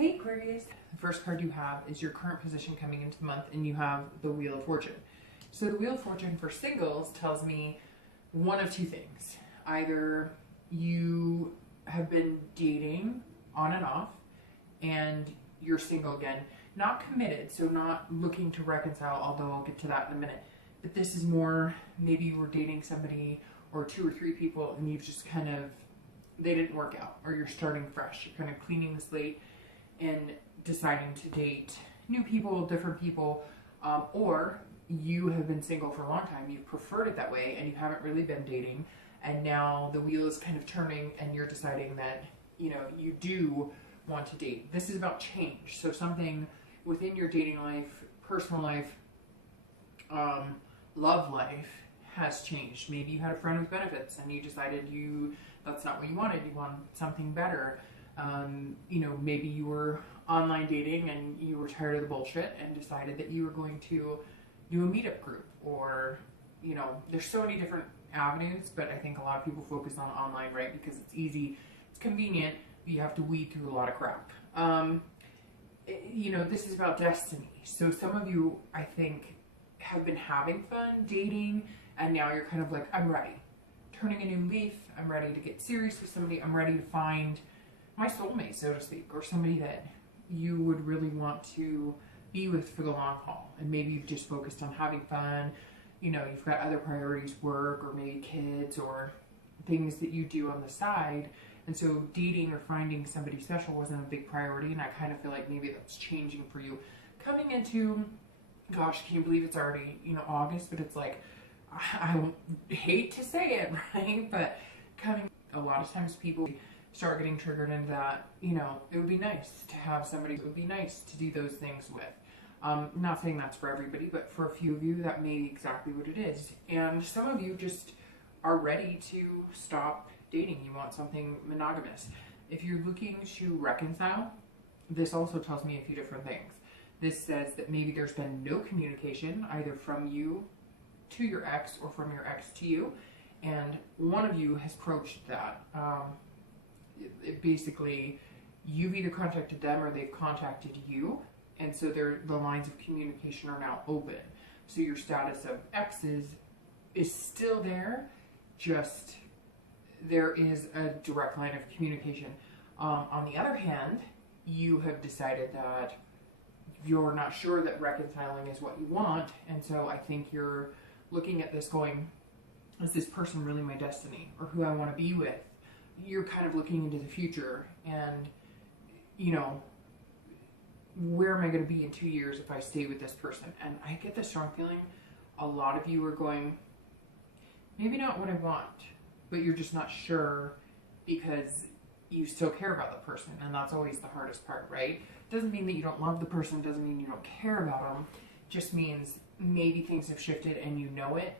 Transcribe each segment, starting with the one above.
Hey Aquarius, the first card you have is your current position coming into the month, and you have the Wheel of Fortune. So the Wheel of Fortune for singles tells me one of two things. Either you have been dating on and off and you're single again, not committed, so not looking to reconcile, although I'll get to that in a minute. But this is more, maybe you were dating somebody or two or three people and you've just kind of, they didn't work out, or you're starting fresh. You're kind of cleaning the slate and deciding to date new people, different people, or you have been single for a long time. You've preferred it that way and you haven't really been dating, and now the wheel is kind of turning and you're deciding that, you know, you do want to date. This is about change. So something within your dating life, personal life, love life has changed. Maybe you had a friend with benefits and you decided that's not what you wanted. You wanted something better. You know, maybe you were online dating and you were tired of the bullshit and decided that you were going to do a meetup group, or, you know, there's so many different avenues, but I think a lot of people focus on online, right? Because it's easy, it's convenient, but you have to weed through a lot of crap. You know, this is about destiny. So some of you, I think, have been having fun dating, and now you're kind of like, I'm ready. Turning a new leaf, I'm ready to get serious with somebody, I'm ready to find my soulmate, so to speak, or somebody that you would really want to be with for the long haul. And maybe you've just focused on having fun, you know, you've got other priorities, work, or maybe kids, or things that you do on the side. And so dating or finding somebody special wasn't a big priority, and I kind of feel like maybe that's changing for you. Coming into, gosh, can you believe it's already, you know, August, but it's like, I hate to say it, right? But a lot of times people start getting triggered into that, you know, it would be nice to have somebody, it would be nice to do those things with. Not saying that's for everybody, but for a few of you, that may be exactly what it is. And some of you just are ready to stop dating. You want something monogamous. If you're looking to reconcile, this also tells me a few different things. This says that maybe there's been no communication, either from you to your ex or from your ex to you, and one of you has broached that. Basically, you've either contacted them or they've contacted you, and so the lines of communication are now open. So your status of exes is still there, just there is a direct line of communication. On the other hand, you have decided that you're not sure that reconciling is what you want, and so I think you're looking at this going, is this person really my destiny, or who I want to be with? You're kind of looking into the future and, you know, where am I going to be in 2 years if I stay with this person? And I get this strong feeling a lot of you are going, maybe not what I want, but you're just not sure because you still care about the person, and that's always the hardest part, right? Doesn't mean that you don't love the person, doesn't mean you don't care about them, just means maybe things have shifted and you know it.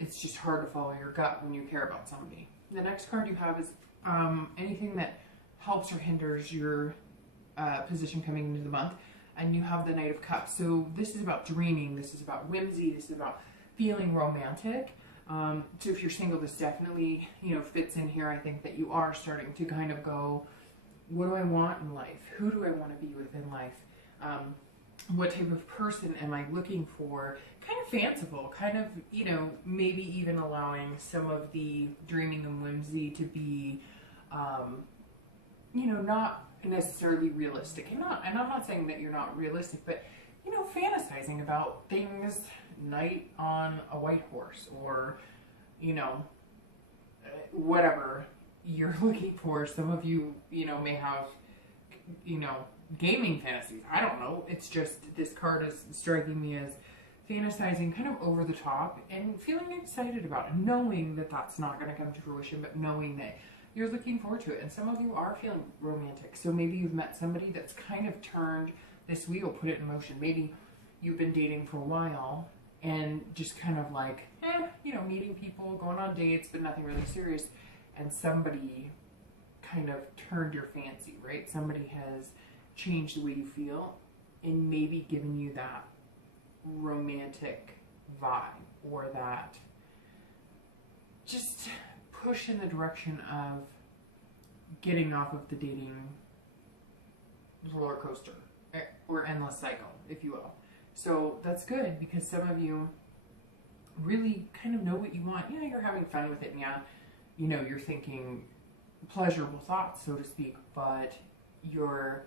It's just hard to follow your gut when you care about somebody. The next card you have is anything that helps or hinders your position coming into the month, and you have the Knight of Cups. So this is about dreaming, this is about whimsy, this is about feeling romantic. So if you're single, this definitely, you know, fits in here. I think that you are starting to kind of go, what do I want in life? Who do I want to be with in life? What type of person am I looking for? Kind of fanciful, kind of, you know, maybe even allowing some of the dreaming and whimsy to be, you know, not necessarily realistic. And I'm not saying that you're not realistic, but, you know, fantasizing about things, knight on a white horse, or, you know, whatever you're looking for. Some of you, you know, may have, you know, gaming fantasies. I don't know. It's just, this card is striking me as fantasizing kind of over the top and feeling excited about it, knowing that that's not going to come to fruition, but knowing that you're looking forward to it. And some of you are feeling romantic. So maybe you've met somebody that's kind of turned this wheel, put it in motion. Maybe you've been dating for a while and just kind of like, you know, meeting people, going on dates, but nothing really serious. And somebody kind of turned your fancy, right? Somebody has changed the way you feel and maybe given you that romantic vibe, or that just push in the direction of getting off of the roller coaster or endless cycle, if you will. So that's good, because some of you really kind of know what you want. Yeah, you're having fun with it, and yeah, you know, you're thinking pleasurable thoughts, so to speak, but you're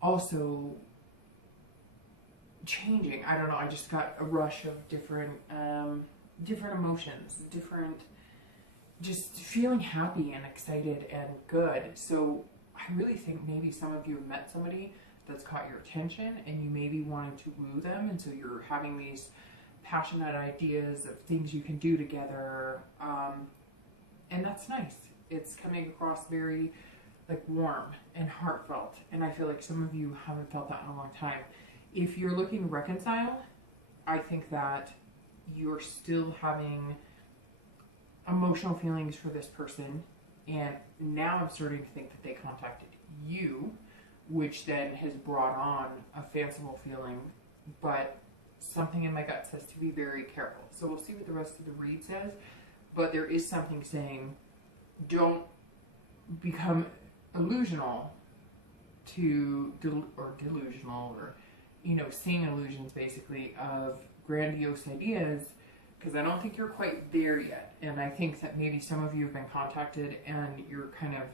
also changing. I don't know, I just got a rush of different emotions, just feeling happy and excited and good. So I really think maybe some of you have met somebody that's caught your attention, and you maybe wanted to woo them, and so you're having these passionate ideas of things you can do together, and that's nice. It's coming across very like warm and heartfelt, and I feel like some of you haven't felt that in a long time. If you're looking to reconcile, I think that you're still having emotional feelings for this person, and now I'm starting to think that they contacted you, which then has brought on a fanciful feeling, but something in my gut says to be very careful. So we'll see what the rest of the read says, but there is something saying don't become delusional or you know, seeing illusions basically of grandiose ideas, because I don't think you're quite there yet. And I think that maybe some of you have been contacted and you're kind of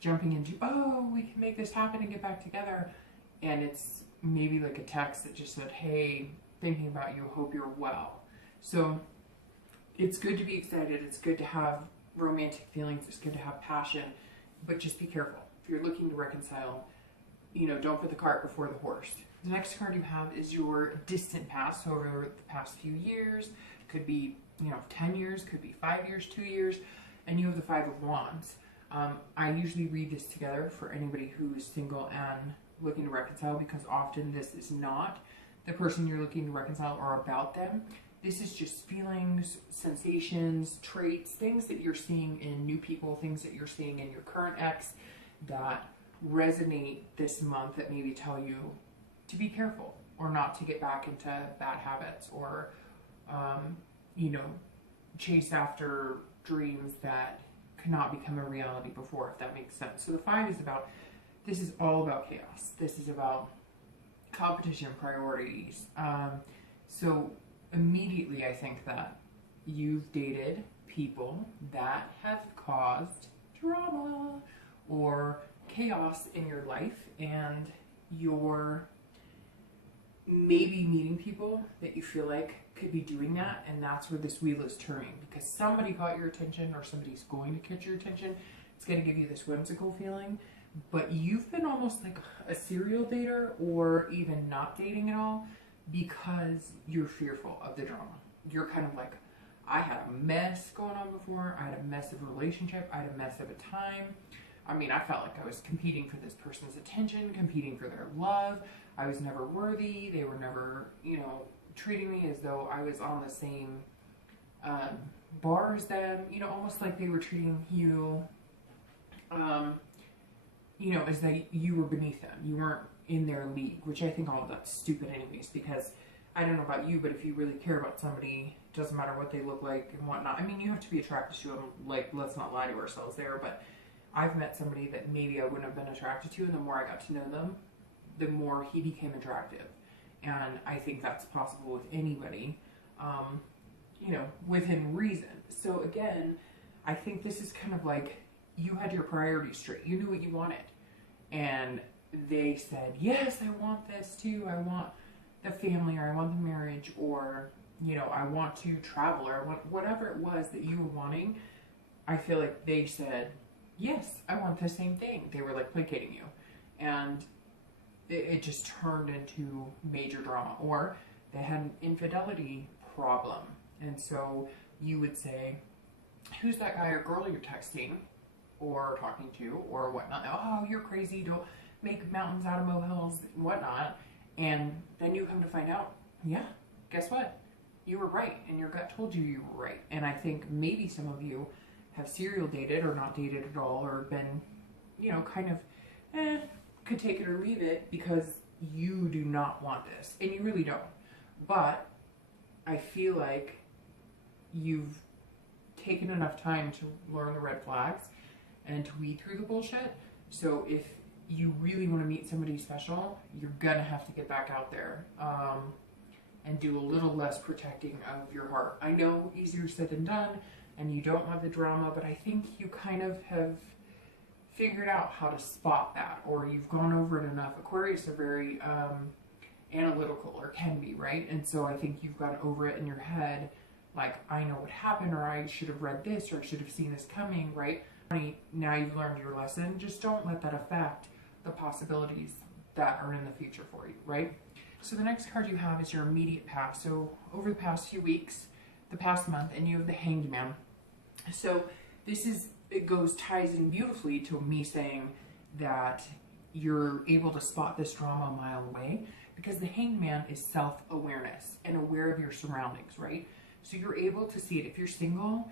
jumping into, oh, we can make this happen and get back together, and it's maybe like a text that just said, hey, thinking about you, hope you're well. So it's good to be excited, it's good to have romantic feelings, it's good to have passion, but just be careful. If you're looking to reconcile, you know, don't put the cart before the horse. The next card you have is your distant past. So over the past few years, could be, you know, 10 years, could be 5 years, 2 years, and you have the Five of Wands. I usually read this together for anybody who's single and looking to reconcile, because often this is not the person you're looking to reconcile or about them. This is just feelings, sensations, traits, things that you're seeing in new people, things that you're seeing in your current ex that resonate this month, that maybe tell you to be careful or not to get back into bad habits, or, you know, chase after dreams that cannot become a reality before, if that makes sense. So the five is about, this is all about chaos. This is about competition, priorities. So immediately I think that you've dated people that have caused drama or chaos in your life, and you're maybe meeting people that you feel like could be doing that, and that's where this wheel is turning, because somebody caught your attention or somebody's going to catch your attention. It's going to give you this whimsical feeling, but you've been almost like a serial dater, or even not dating at all, because you're fearful of the drama. You're kind of like, I had a mess going on before, I had a mess of a relationship, I had a mess of a time. I mean, I felt like I was competing for this person's attention, competing for their love. I was never worthy. They were never, you know, treating me as though I was on the same bar as them. You know, almost like they were treating you, you know, as though you were beneath them. You weren't in their league, which I think all of that's stupid anyways, because I don't know about you, but if you really care about somebody, it doesn't matter what they look like and whatnot. I mean, you have to be attracted to them. Like, let's not lie to ourselves there, but I've met somebody that maybe I wouldn't have been attracted to, and the more I got to know them, the more he became attractive. And I think that's possible with anybody, you know, within reason. So again, I think this is kind of like, you had your priorities straight. You knew what you wanted. And they said, yes, I want this too. I want the family, or I want the marriage, or, you know, I want to travel, or I want whatever it was that you were wanting. I feel like they said, yes, I want the same thing. They were like placating you. And it just turned into major drama. Or they had an infidelity problem. And so you would say, who's that guy or girl you're texting or talking to or whatnot? Oh, you're crazy. Don't make mountains out of molehills and whatnot. And then you come to find out, yeah, guess what? You were right. And your gut told you were right. And I think maybe some of you have serial dated or not dated at all, or been, you know, kind of, could take it or leave it, because you do not want this, and you really don't. But I feel like you've taken enough time to learn the red flags and to weed through the bullshit. So if you really want to meet somebody special, you're gonna have to get back out there and do a little less protecting of your heart. I know easier said than done, and you don't want the drama, but I think you kind of have figured out how to spot that, or you've gone over it enough. Aquarius are very analytical, or can be, right? And so I think you've gone over it in your head, like, I know what happened, or I should have read this, or I should have seen this coming, right? Now you've learned your lesson. Just don't let that affect the possibilities that are in the future for you, right? So the next card you have is your immediate past. So over the past few weeks, the past month, and you have the Hanged Man. So this is, it ties in beautifully to me saying that you're able to spot this drama a mile away, because the Hanged Man is self-awareness and aware of your surroundings, right? So you're able to see it. If you're single,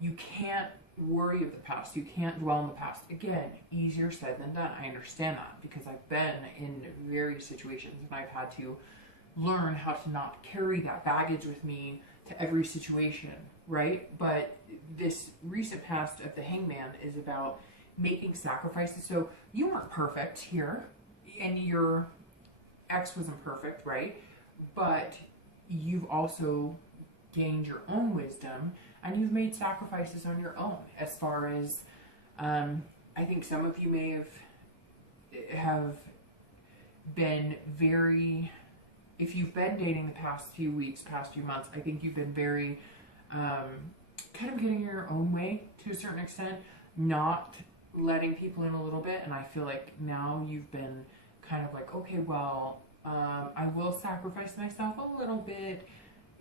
you can't worry of the past. You can't dwell on the past. Again, easier said than done. I understand that, because I've been in various situations and I've had to learn how to not carry that baggage with me to every situation, right? But this recent past of the Hanged Man is about making sacrifices. So you weren't perfect here, and your ex wasn't perfect, right? But you've also gained your own wisdom, and you've made sacrifices on your own. As far as I think some of you may have been very, if you've been dating the past few weeks, past few months, I think you've been very kind of getting your own way to a certain extent, not letting people in a little bit. And I feel like now you've been kind of like, okay, well, I will sacrifice myself a little bit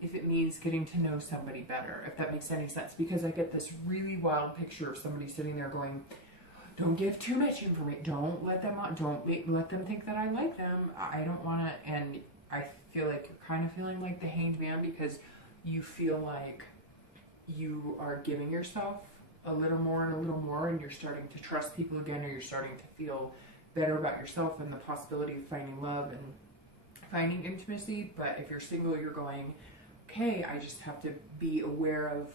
if it means getting to know somebody better, if that makes any sense. Because I get this really wild picture of somebody sitting there going, don't give too much information, don't let them on, let them think that I like them, I don't want to. And I feel like you're kind of feeling like the Hanged Man, because you feel like you are giving yourself a little more and a little more, and you're starting to trust people again, or you're starting to feel better about yourself and the possibility of finding love and finding intimacy. But if you're single, you're going, okay, I just have to be aware of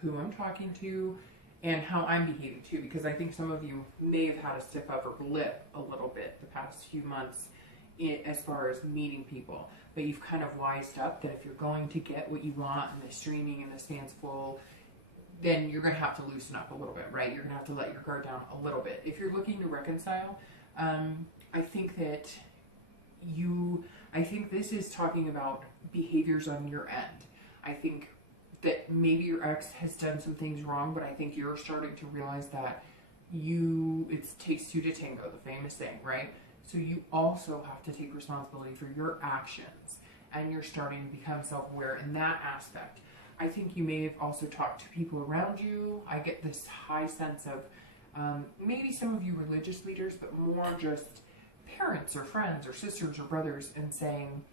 who I'm talking to and how I'm behaving too, because I think some of you may have had a stiff upper lip a little bit the past few months as far as meeting people. But you've kind of wised up that if you're going to get what you want and this dreaming and this fanciful, then you're going to have to loosen up a little bit, right? You're going to have to let your guard down a little bit. If you're looking to reconcile, I think that I think this is talking about behaviors on your end. I think that maybe your ex has done some things wrong, but I think you're starting to realize that it takes two to tango, the famous saying, right? So you also have to take responsibility for your actions, and you're starting to become self-aware in that aspect. I think you may have also talked to people around you. I get this high sense of maybe some of you religious leaders, but more just parents or friends or sisters or brothers, and saying,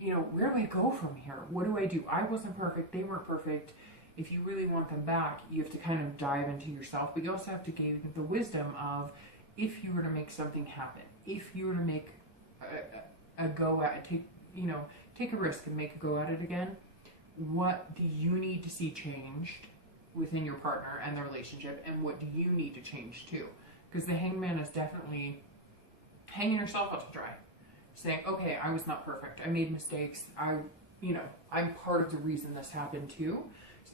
you know, where do I go from here? What do I do? I wasn't perfect. They weren't perfect. If you really want them back, you have to kind of dive into yourself, but you also have to gain the wisdom of, if you were to make something happen, if you were to make a go at it, take a risk and make a go at it again, what do you need to see changed within your partner and the relationship, and what do you need to change too? Because the Hanged Man is definitely hanging yourself out to dry, saying, okay, I was not perfect, I made mistakes, I'm part of the reason this happened too.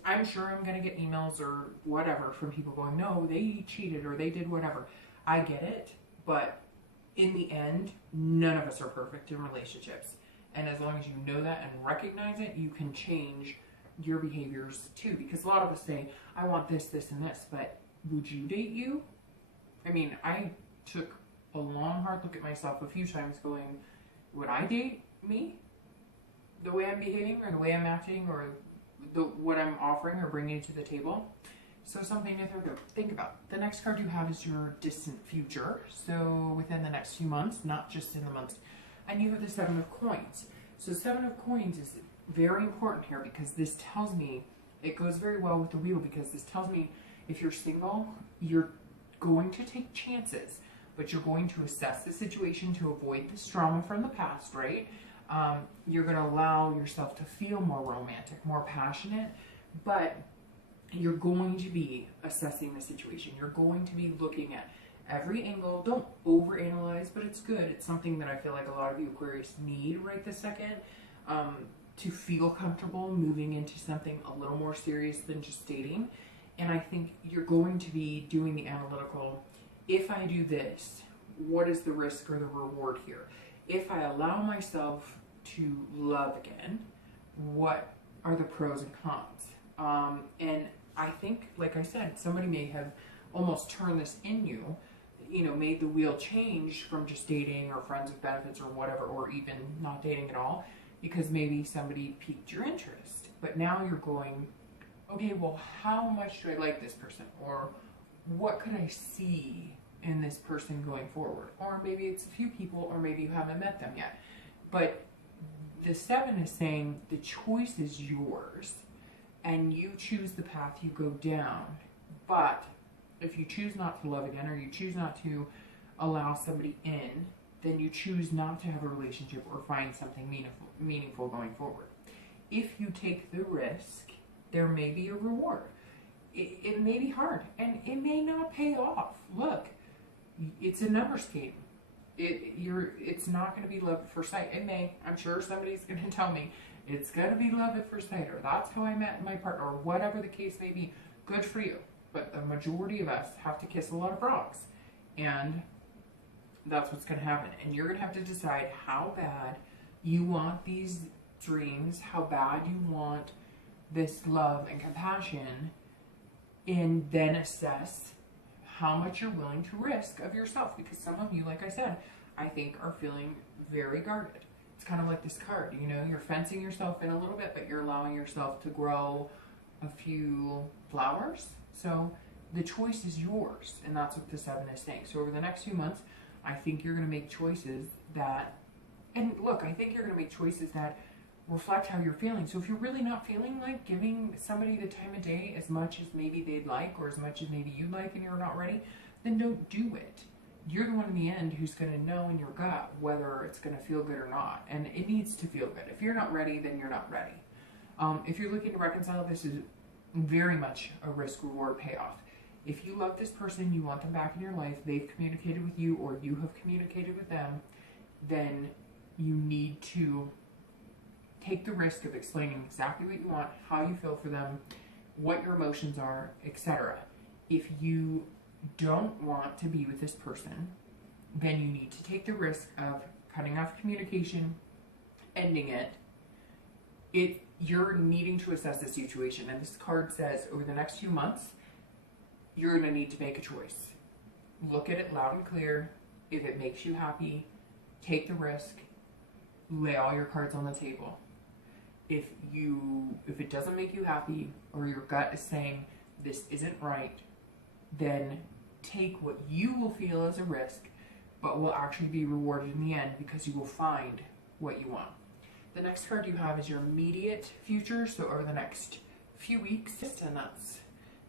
I'm sure I'm going to get emails or whatever from people going, no, they cheated or they did whatever. I get it, but in the end, none of us are perfect in relationships. And as long as you know that and recognize it, you can change your behaviors too. Because a lot of us say, I want this, this, and this, but would you date you? I mean, I took a long, hard look at myself a few times going, would I date me? The way I'm behaving, or the way I'm acting, or what I'm offering or bringing to the table? So something to think about. The next card you have is your distant future. So within the next few months, not just in the months. And you have the 7 of Coins. So 7 of Coins is very important here, because this tells me, it goes very well with the wheel, because this tells me if you're single, you're going to take chances, but you're going to assess the situation to avoid this trauma from the past, right? You're going to allow yourself to feel more romantic, more passionate, but you're going to be assessing the situation. You're going to be looking at every angle. Don't overanalyze, but it's good. It's something that I feel like a lot of you Aquarius need right this second, to feel comfortable moving into something a little more serious than just dating. And I think you're going to be doing the analytical. If I do this, what is the risk or the reward here? If I allow myself to love again, what are the pros and cons? And I think, like I said, somebody may have almost turned this in you, made the wheel change from just dating or friends with benefits or whatever, or even not dating at all, because maybe somebody piqued your interest. But now you're going, okay, well, how much do I like this person? Or what could I see in this person going forward? Or maybe it's a few people, or maybe you haven't met them yet. But the 7 is saying the choice is yours, and you choose the path you go down. But if you choose not to love again, or you choose not to allow somebody in, then you choose not to have a relationship or find something meaningful going forward. If you take the risk, there may be a reward. It may be hard, and it may not pay off. Look, it's a numbers game. It's not going to be love at first sight. It may. I'm sure somebody's going to tell me it's going to be love at first sight, or that's how I met my partner, or whatever the case may be. Good for you. But the majority of us have to kiss a lot of frogs, and that's what's going to happen. And you're going to have to decide how bad you want these dreams, how bad you want this love and compassion, and then assess how much you're willing to risk of yourself. Because some of you, like I said, I think are feeling very guarded. It's kind of like this card, you're fencing yourself in a little bit, but you're allowing yourself to grow a few flowers. So the choice is yours, and that's what the 7 is saying. So over the next few months, I think you're going to make choices that, and look, I think you're going to make choices that reflect how you're feeling. So if you're really not feeling like giving somebody the time of day as much as maybe they'd like, or as much as maybe you'd like, and you're not ready, then don't do it. You're the one in the end who's going to know in your gut whether it's going to feel good or not. And it needs to feel good. If you're not ready, then you're not ready. If you're looking to reconcile, this is very much a risk-reward payoff. If you love this person, you want them back in your life, they've communicated with you, or you have communicated with them, then you need to take the risk of explaining exactly what you want, how you feel for them, what your emotions are, etc. If you don't want to be with this person, then you need to take the risk of cutting off communication, ending it. You're needing to assess the situation, and this card says over the next few months, you're going to need to make a choice. Look at it loud and clear. If it makes you happy, take the risk, lay all your cards on the table. If it doesn't make you happy, or your gut is saying this isn't right, then take what you will feel as a risk, but will actually be rewarded in the end, because you will find what you want. The next card you have is your immediate future, so over the next few weeks, and that's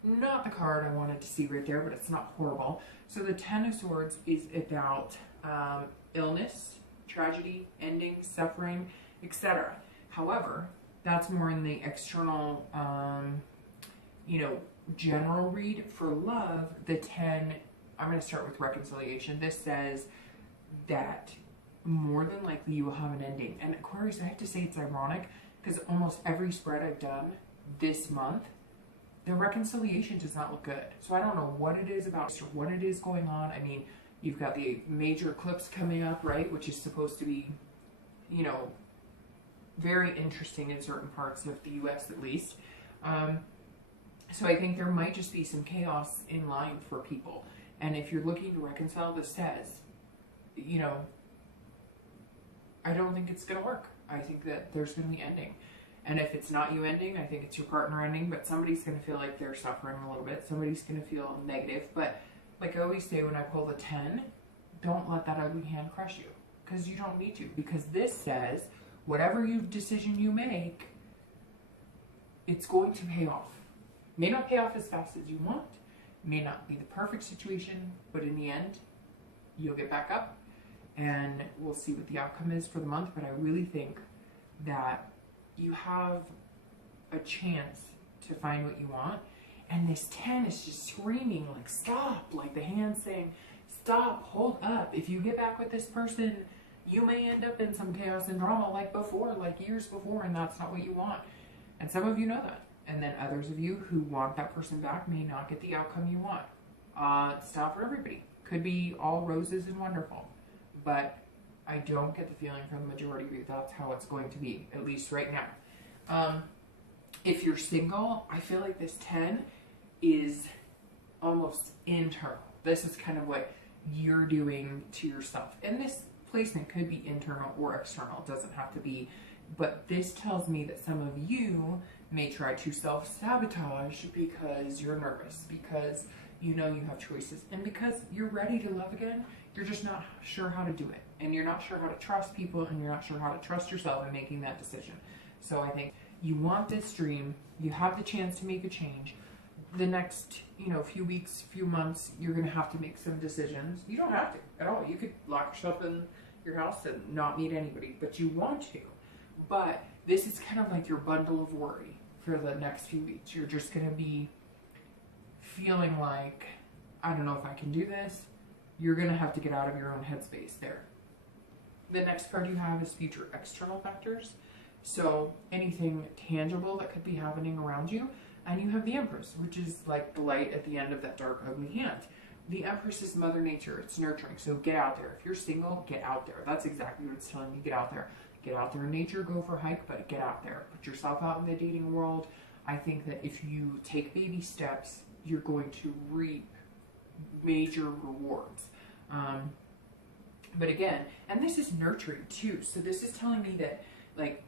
not the card I wanted to see right there, but it's not horrible. So the 10 of Swords is about illness, tragedy, ending, suffering, etc. However, that's more in the external, general read. For love, the 10, I'm going to start with reconciliation. This says that more than likely you will have an ending. And Aquarius, I have to say it's ironic, because almost every spread I've done this month, the reconciliation does not look good. So I don't know what it is about, or what it is going on. I mean, you've got the major eclipse coming up, right, which is supposed to be, very interesting in certain parts of the U.S. at least. So I think there might just be some chaos in line for people. And if you're looking to reconcile, this says, I don't think it's going to work. I think that there's going to be ending. And if it's not you ending, I think it's your partner ending, but somebody's going to feel like they're suffering a little bit. Somebody's going to feel negative. But like I always say when I pull the 10, don't let that ugly hand crush you, because you don't need to. Because this says, whatever decision you make, it's going to pay off. May not pay off as fast as you want. May not be the perfect situation, but in the end, you'll get back up. And we'll see what the outcome is for the month. But I really think that you have a chance to find what you want. And this 10 is just screaming, like, stop. Like the hand saying, stop, hold up. If you get back with this person, you may end up in some chaos and drama like before, like years before, and that's not what you want. And some of you know that. And then others of you who want that person back may not get the outcome you want. It's not for everybody. Could be all roses and wonderful. But I don't get the feeling from the majority of you that's how it's going to be, at least right now. If you're single, I feel like this 10 is almost internal. This is kind of what you're doing to yourself. And this placement could be internal or external. It doesn't have to be. But this tells me that some of you may try to self-sabotage because you're nervous, because you know you have choices, and because you're ready to love again. You're just not sure how to do it. And you're not sure how to trust people, and you're not sure how to trust yourself in making that decision. So I think you want this dream. You have the chance to make a change. The next, few weeks, few months, you're going to have to make some decisions. You don't have to at all. You could lock yourself in your house and not meet anybody, but you want to. But this is kind of like your bundle of worry for the next few weeks. You're just going to be feeling like, I don't know if I can do this. You're going to have to get out of your own headspace there. The next card you have is future external factors. So anything tangible that could be happening around you. And you have the Empress, which is like the light at the end of that dark, ugly hand. The Empress is Mother Nature. It's nurturing. So get out there. If you're single, get out there. That's exactly what it's telling you. Get out there. Get out there in nature. Go for a hike, but get out there. Put yourself out in the dating world. I think that if you take baby steps, you're going to reap major rewards. But again, and this is nurturing too. So this is telling me that, like,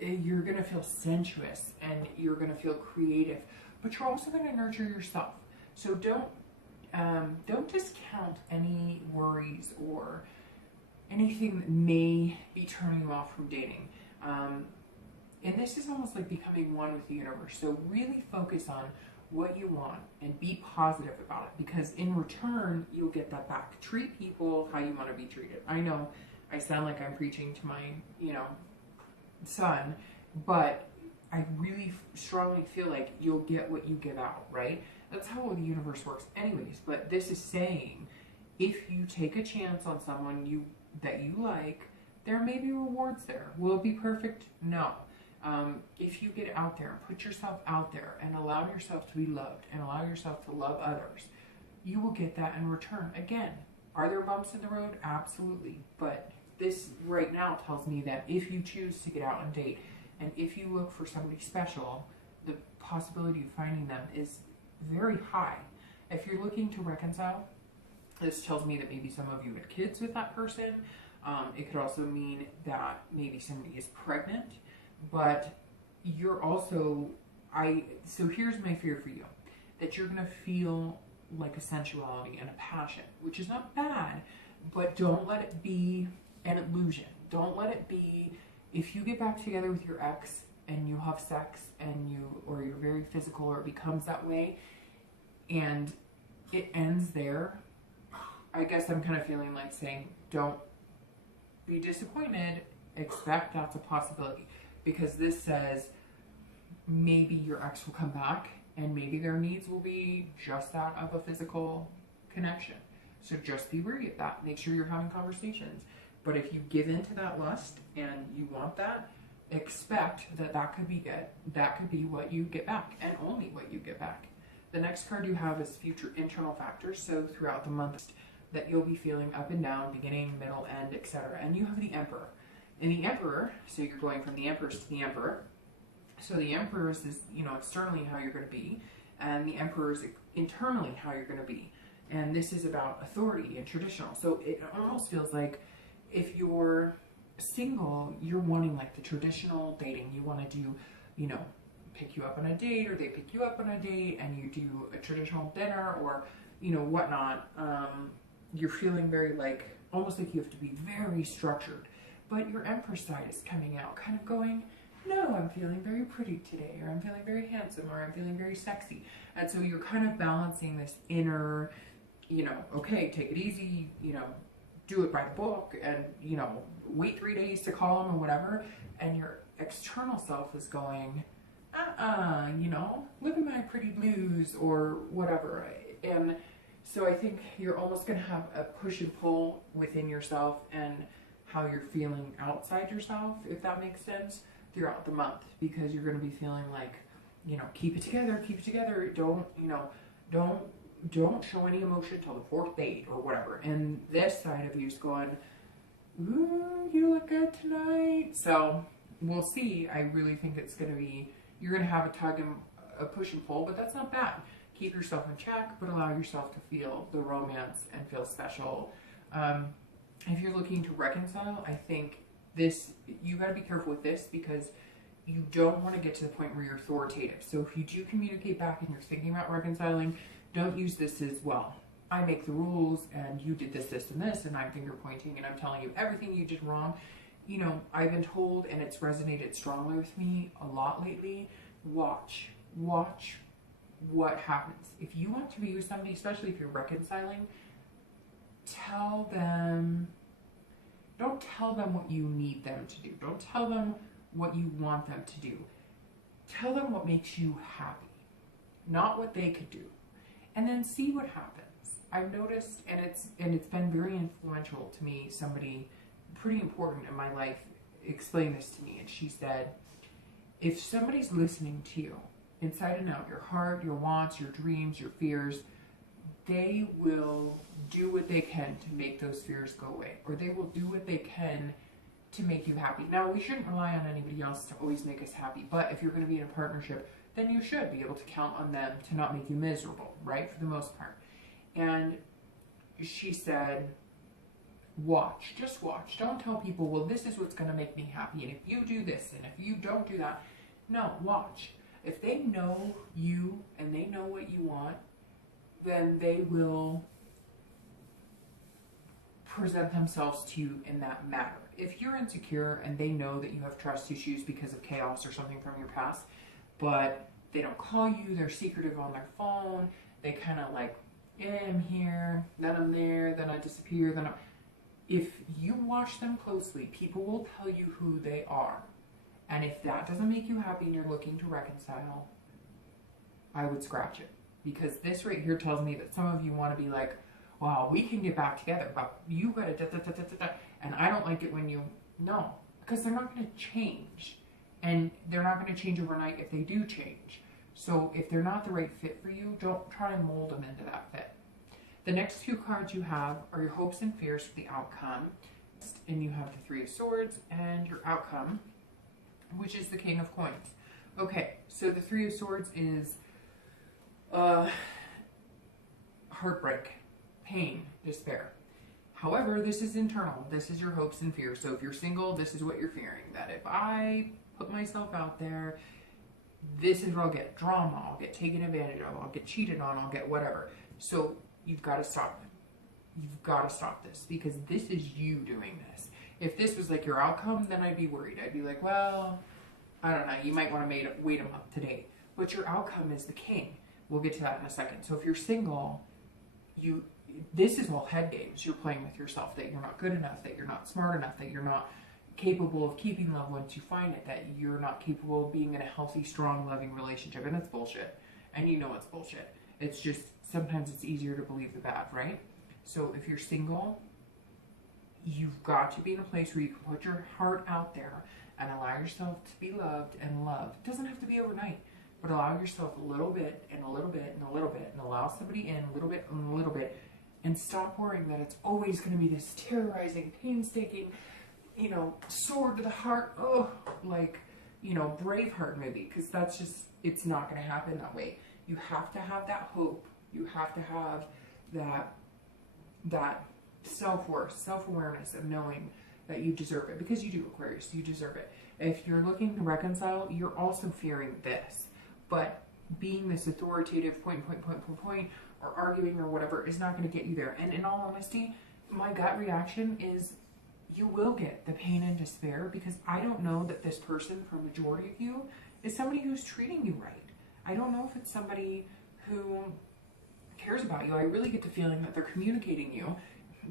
you're going to feel sensuous and you're going to feel creative, but you're also going to nurture yourself. So don't discount any worries or anything that may be turning you off from dating. And this is almost like becoming one with the universe. So really focus on what you want and be positive about it, because in return, you'll get that back. Treat people how you want to be treated. I know I sound like I'm preaching to my, son, but I really strongly feel like you'll get what you give out, right? That's how the universe works anyways. But this is saying, if you take a chance on someone that you like, there may be rewards there. Will it be perfect? No. If you get out there and put yourself out there and allow yourself to be loved and allow yourself to love others, you will get that in return. Again, are there bumps in the road? Absolutely. But this right now tells me that if you choose to get out and date, and if you look for somebody special, the possibility of finding them is very high. If you're looking to reconcile, this tells me that maybe some of you had kids with that person. It could also mean that maybe somebody is pregnant, but you're also, so here's my fear for you, that you're going to feel like a sensuality and a passion, which is not bad, but don't let it be an illusion. Don't let it be, if you get back together with your ex and you have sex and or you're very physical, or it becomes that way and it ends there, I guess I'm kind of feeling like saying, don't be disappointed, expect that's a possibility. Because this says maybe your ex will come back and maybe their needs will be just that of a physical connection. So just be wary of that. Make sure you're having conversations. But if you give in to that lust and you want that, expect that could be good. That could be what you get back, and only what you get back. The next card you have is future internal factors. So throughout the month that you'll be feeling up and down, beginning, middle, end, etc. And you have the Emperor. And the Emperor, so you're going from the Empress to the Emperor. So the Empress is, externally how you're going to be. And the Emperor is internally how you're going to be. And this is about authority and traditional. So it almost feels like if you're single, you're wanting like the traditional dating. You want to do, pick you up on a date, or they pick you up on a date, and you do a traditional dinner, or, whatnot. You're feeling very almost like you have to be very structured. But your Empress side is coming out, kind of going, no, I'm feeling very pretty today, or I'm feeling very handsome, or I'm feeling very sexy. And so you're kind of balancing this inner, okay, take it easy, do it by the book, and, wait 3 days to call them or whatever. And your external self is going, look at my pretty blues or whatever. And So I think you're almost going to have a push and pull within yourself and how you're feeling outside yourself, if that makes sense, throughout the month, because you're going to be feeling like, you know, keep it together, keep it together. Don't, you know, don't show any emotion till the fourth date or whatever. And this side of you is going, ooh, you look good tonight. So we'll see. I really think it's going to be, you're going to have a tug and a push and pull, but that's not bad. Keep yourself in check, but allow yourself to feel the romance and feel special. If you're looking to reconcile, I think this, you got to be careful with this, because you don't want to get to the point where you're authoritative. So if you do communicate back and you're thinking about reconciling, don't use this as, well, I make the rules and you did this, this, and this, and I'm finger pointing and I'm telling you everything you did wrong. You know, I've been told, and it's resonated strongly with me a lot lately, watch what happens. If you want to be with somebody, especially if you're reconciling, tell them, don't tell them what you need them to do. Don't tell them what you want them to do. Tell them what makes you happy, not what they could do. And then see what happens. I've noticed, and it's been very influential to me, somebody pretty important in my life explained this to me, and she said, if somebody's listening to you, inside and out, your heart, your wants, your dreams, your fears, they will do what they can to make those fears go away, or they will do what they can to make you happy. Now, we shouldn't rely on anybody else to always make us happy, but if you're going to be in a partnership, then you should be able to count on them to not make you miserable, right, for the most part. And she said, watch, just watch. Don't tell people, well, this is what's going to make me happy, and if you do this, and if you don't do that. No, watch. If they know you and they know what you want, then they will present themselves to you in that matter. If you're insecure and they know that you have trust issues because of chaos or something from your past, but they don't call you, they're secretive on their phone, they kind of like, yeah, I'm here, then I'm there, then I disappear, then I'm... If you watch them closely, people will tell you who they are. And if that doesn't make you happy and you're looking to reconcile, I would scratch it. Because this right here tells me that some of you want to be like, wow, we can get back together, but you gotta da-da-da-da-da-da. And I don't like it when you, no. Because they're not going to change. And they're not going to change overnight if they do change. So if they're not the right fit for you, don't try and mold them into that fit. The next two cards you have are your hopes and fears for the outcome. And you have the Three of Swords and your outcome, which is the King of Coins. Okay, so the Three of Swords is heartbreak, pain, despair. However, this is internal. This is your hopes and fears. So if you're single, this is what you're fearing. That if I put myself out there, this is where I'll get drama, I'll get taken advantage of, I'll get cheated on, I'll get whatever. So you've got to stop it. You've got to stop this, because this is you doing this. If this was like your outcome, then I'd be worried. I'd be like, well, I don't know, you might want to wait a month today. But your outcome is the King. We'll get to that in a second. So if you're single, this is all head games. You're playing with yourself, that you're not good enough, that you're not smart enough, that you're not capable of keeping love once you find it, that you're not capable of being in a healthy, strong, loving relationship. And it's bullshit. And you know it's bullshit. It's just, sometimes it's easier to believe the bad, right? So if you're single, you've got to be in a place where you can put your heart out there and allow yourself to be loved and loved. It doesn't have to be overnight, but allow yourself a little bit and a little bit and a little bit, and allow somebody in a little bit and a little bit, and stop worrying that it's always going to be this terrorizing, painstaking, you know, sword to the heart, oh, like, you know, Braveheart movie, because that's just, it's not going to happen that way. You have to have that hope. You have to have that self-worth, self-awareness of knowing that you deserve it, because you do, Aquarius, you deserve it. If you're looking to reconcile, you're also fearing this, but being this authoritative point, or arguing or whatever is not going to get you there. And in all honesty, my gut reaction is you will get the pain and despair, because I don't know that this person, for a majority of you, is somebody who's treating you right. I don't know if it's somebody who cares about you. I really get the feeling that they're communicating you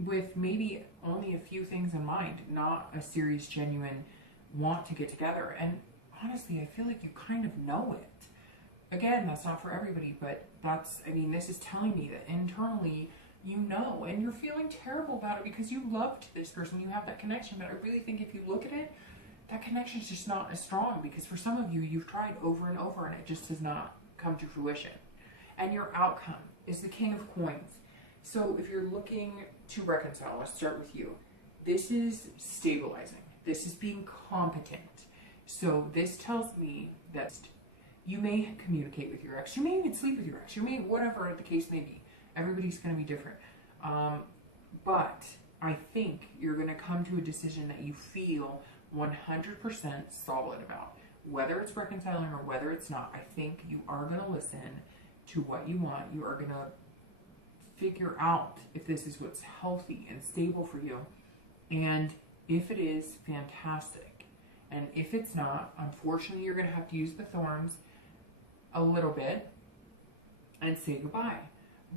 with maybe only a few things in mind, not a serious, genuine want to get together. And honestly, I feel like you kind of know it. again, that's not for everybody, but that's, I mean, this is telling me that internally, you know, and you're feeling terrible about it because you loved this person, you have that connection. But I really think if you look at it, that connection is just not as strong, because for some of you, you've tried over and over and it just does not come to fruition. And your outcome is the King of Coins. So if you're looking to reconcile, let's start with you. This is stabilizing. This is being competent. So this tells me that you may communicate with your ex. You may even sleep with your ex. You may, whatever the case may be. Everybody's going to be different. But I think you're going to come to a decision that you feel 100% solid about. Whether it's reconciling or whether it's not, I think you are going to listen to what you want. You are going to figure out if this is what's healthy and stable for you. And if it is, fantastic. And if it's not, unfortunately, you're going to have to use the thorns a little bit and say goodbye.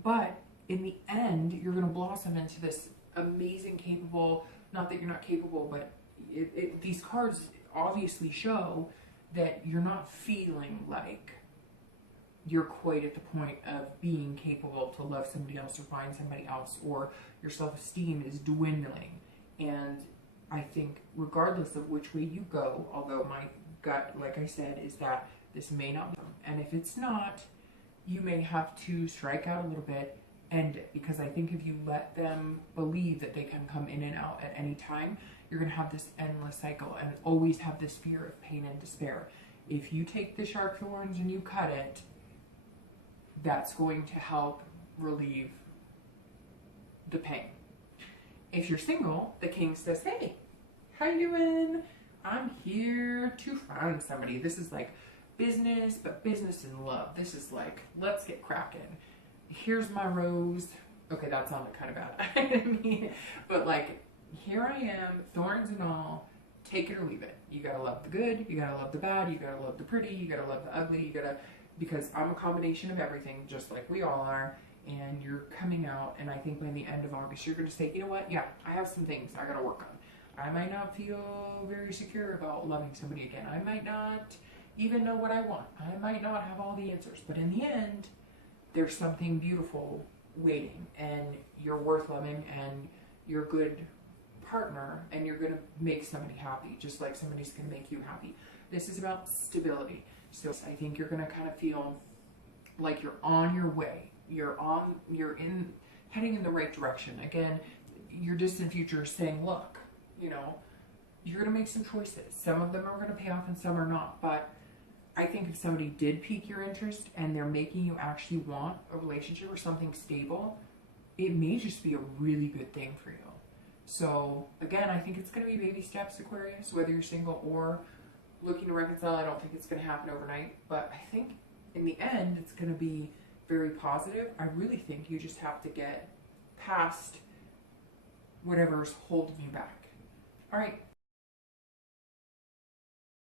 But in the end, you're going to blossom into this amazing, capable, not that you're not capable, but these cards obviously show that you're not feeling like you're quite at the point of being capable to love somebody else or find somebody else, or your self-esteem is dwindling. And I think regardless of which way you go, although my gut, like I said, is that this may not be, and if it's not, you may have to strike out a little bit, end it, because I think if you let them believe that they can come in and out at any time, you're going to have this endless cycle and always have this fear of pain and despair. If you take the sharp thorns and you cut it, that's going to help relieve the pain. If you're single, the king says, hey, how you doing? I'm here to find somebody. This is like business, but business in love. This is like, let's get cracking. Here's my rose. Okay, that sounded kind of bad. I mean, but like, here I am, thorns and all. Take it or leave it. You gotta love the good, you gotta love the bad, you gotta love the pretty, you gotta love the ugly, you gotta, because I'm a combination of everything, just like we all are. And you're coming out, and I think by the end of August, you're going to say, you know what, yeah, I have some things I got to work on. I might not feel very secure about loving somebody again. I might not even know what I want. I might not have all the answers. But in the end, there's something beautiful waiting, and you're worth loving, and you're a good partner, and you're going to make somebody happy, just like somebody's going to make you happy. This is about stability. So I think you're going to kind of feel like you're on your way. You're heading in the right direction. Again, your distant future is saying, look, you know, you're going to make some choices. Some of them are going to pay off and some are not. But I think if somebody did pique your interest and they're making you actually want a relationship or something stable, it may just be a really good thing for you. So again, I think it's going to be baby steps, Aquarius, whether you're single or looking to reconcile. I don't think it's going to happen overnight, but I think in the end, it's going to be very positive. I really think you just have to get past whatever's holding you back. All right,